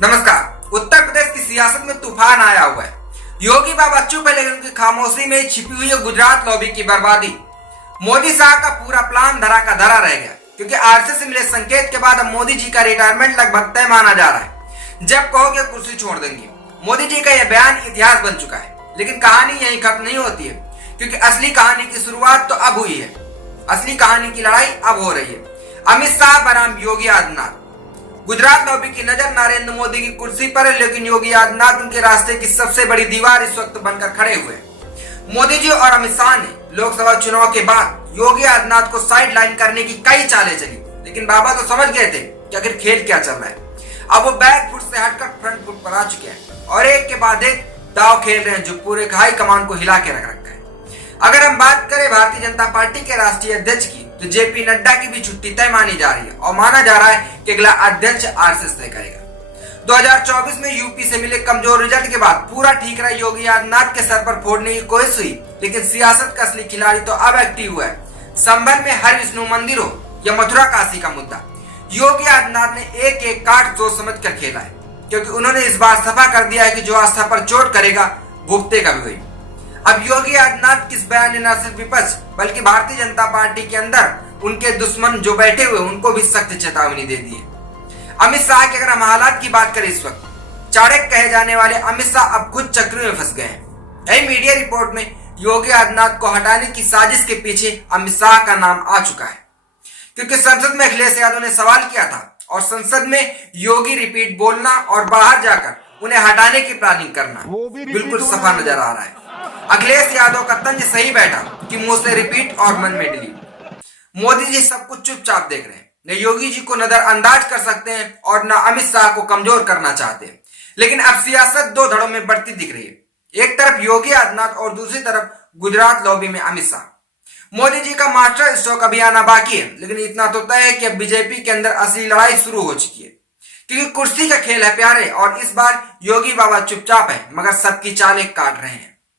नमस्कार। उत्तर प्रदेश की सियासत में तूफान आया हुआ है। योगी बाबा चुप है, लेकिन उनकी खामोशी में छिपी हुई है गुजरात लॉबी की बर्बादी। मोदी साहब का पूरा प्लान धरा का धरा रह गया, क्योंकि आरएसएस से मिले संकेत के बाद अब मोदी जी का रिटायरमेंट लगभग तय माना जा रहा है। जब कहोगे कुर्सी छोड़ देंगे। मोदी जी का यह बयान इतिहास बन चुका है, लेकिन कहानी यहीं खत्म नहीं होती है, क्योंकि असली कहानी की शुरुआत तो अब हुई है। असली कहानी की लड़ाई अब हो रही है। अमित शाह बनाम योगी आदित्यनाथ। गुजरात लॉबी की नजर नरेंद्र मोदी की कुर्सी पर है, लेकिन योगी आदित्यनाथ उनके रास्ते की सबसे बड़ी दीवार इस वक्त बनकर खड़े हुए हैं। मोदी जी और अमित शाह ने लोकसभा चुनाव के बाद योगी आदित्यनाथ को साइड लाइन करने की कई चालें चली, लेकिन बाबा तो समझ गए थे कि आखिर खेल क्या चल रहा है। अब वो बैक फुट से हटकर फ्रंट फुट पर आ चुके हैं और एक के बाद एक दाव खेल रहे हैं, जो पूरे हाई कमान को हिला के रख रखा है। अगर हम बात करें भारतीय जनता पार्टी के राष्ट्रीय अध्यक्ष की, तो जेपी नड्डा की भी छुट्टी तय मानी जा रही है और माना जा रहा है कि अगला अध्यक्ष आरएसएस तय करेगा। 2024 में यूपी से मिले कमजोर रिजल्ट के बाद पूरा ठीक रहा योगी आदित्यनाथ के सर पर फोड़ने की कोशिश हुई, लेकिन सियासत का असली खिलाड़ी तो अब एक्टिव हुआ है। संभल में हर विष्णु मंदिर हो या मथुरा काशी का मुद्दा, योगी आदित्यनाथ ने एक एक कार्ड सोच समझ कर खेला है, क्योंकि उन्होंने इस बार सफा कर दिया है कि जो आस्था पर चोट करेगा भुगतेगा भी वही। अब योगी आदित्यनाथ किस बयान ने न सिर्फ विपक्ष बल्कि भारतीय जनता पार्टी के अंदर उनके दुश्मन जो बैठे हुए उनको भी सख्त चेतावनी दे दी है। अमित शाह की अगर हम हालात की बात करें, इस वक्त चाणक्य कहे जाने वाले अमित शाह अब खुद चक्रों में फंस गए हैं। कई मीडिया रिपोर्ट में योगी आदित्यनाथ को हटाने की साजिश के पीछे अमित शाह का नाम आ चुका है, क्योंकि संसद में अखिलेश यादव ने सवाल किया था और संसद में योगी रिपीट बोलना और बाहर जाकर उन्हें हटाने की प्लानिंग करना बिल्कुल सफा नजर आ रहा है। अखिलेश यादव का तंज सही बैठा कि मुंह से रिपीट और मन में डिलीट। मोदी जी सब कुछ चुपचाप देख रहे हैं, न योगी जी को नजरअंदाज कर सकते हैं और न अमित शाह को कमजोर करना चाहते हैं। लेकिन अब सियासत दो धड़ों में बढ़ती दिख रही है, एक तरफ योगी आदित्यनाथ और दूसरी तरफ गुजरात लॉबी में अमित शाह। मोदी जी का मास्टर स्ट्रोक अभी आना बाकी है, लेकिन इतना तो तय है कि अब बीजेपी के अंदर असली लड़ाई शुरू हो चुकी है, क्योंकि कुर्सी का खेल है प्यारे और इस बार योगी बाबा चुपचाप है, मगर सबकी चालें काट रहे हैं।